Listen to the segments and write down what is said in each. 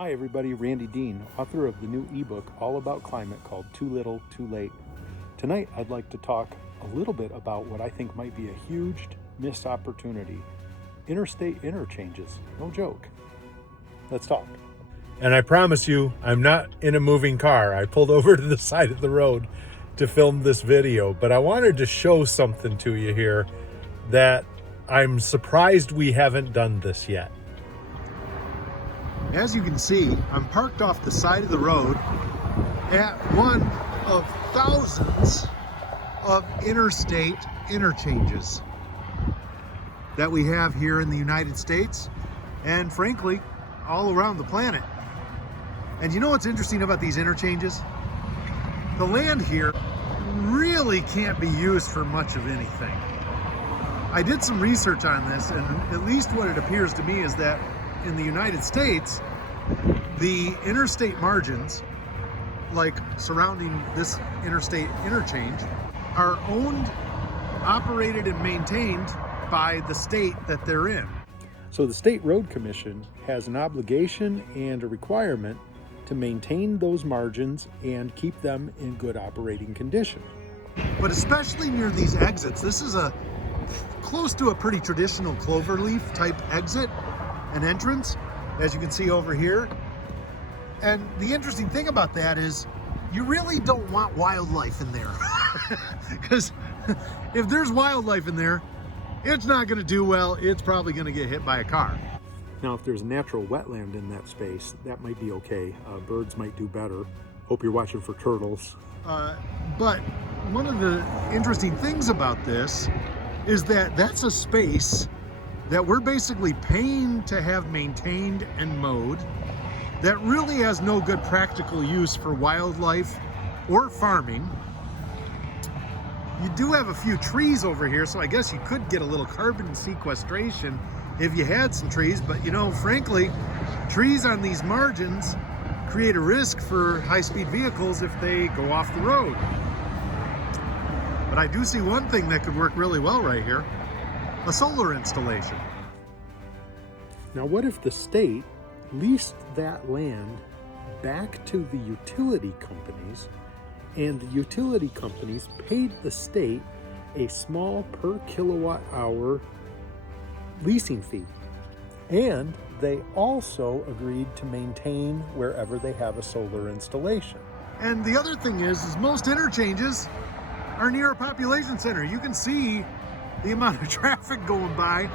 Hi everybody, Randy Dean, author of the new ebook all about climate called Too Little, Too Late. Tonight I'd like to talk a little bit about what I think might be a huge missed opportunity. Interstate interchanges, no joke. Let's talk. And I promise you, I'm not in a moving car. I pulled over to the side of the road to film this video, but I wanted to show something to you here that I'm surprised we haven't done this yet. As you can see, I'm parked off the side of the road at one of thousands of interstate interchanges that we have here in the United States and frankly, all around the planet. And you know what's interesting about these interchanges? The land here really can't be used for much of anything. I did some research on this, and at least what it appears to me is that in the United States, the interstate margins, like surrounding this interstate interchange, are owned, operated, and maintained by the state that they're in. So the State Road Commission has an obligation and a requirement to maintain those margins and keep them in good operating condition. But especially near these exits, this is close to a pretty traditional cloverleaf type exit and entrance, as you can see over here. And the interesting thing about that is you really don't want wildlife in there. Because if there's wildlife in there, it's not going to do well. It's probably going to get hit by a car. Now, if there's a natural wetland in that space, that might be okay. Birds might do better. Hope you're watching for turtles. But one of the interesting things about this is that that's a space that we're basically paying to have maintained and mowed that really has no good practical use for wildlife or farming. You do have a few trees over here, so I guess you could get a little carbon sequestration if you had some trees, but you know, frankly, trees on these margins create a risk for high-speed vehicles if they go off the road. But I do see one thing that could work really well right here, a solar installation. Now, what if the state leased that land back to the utility companies, and the utility companies paid the state a small per kilowatt hour leasing fee, and they also agreed to maintain wherever they have a solar installation? And the other thing is most interchanges are near a population center. You can see the amount of traffic going by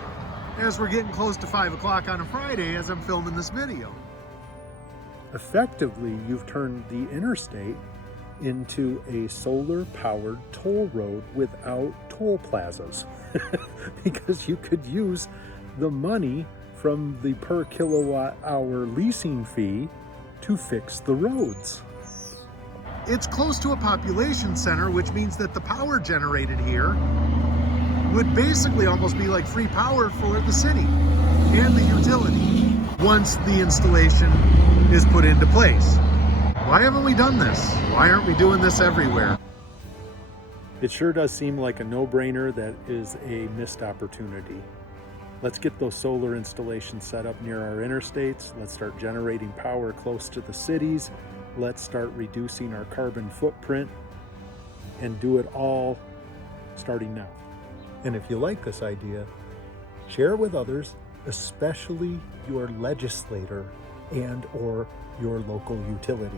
as we're getting close to 5 o'clock on a Friday as I'm filming this video. Effectively, you've turned the interstate into a solar-powered toll road without toll plazas because you could use the money from the per kilowatt hour leasing fee to fix the roads. It's close to a population center, which means that the power generated here would basically almost be like free power for the city and the utility once the installation is put into place. Why haven't we done this? Why aren't we doing this everywhere? It sure does seem like a no-brainer that is a missed opportunity. Let's get those solar installations set up near our interstates. Let's start generating power close to the cities. Let's start reducing our carbon footprint and do it all starting now. And if you like this idea, share it with others, especially your legislator and or your local utility.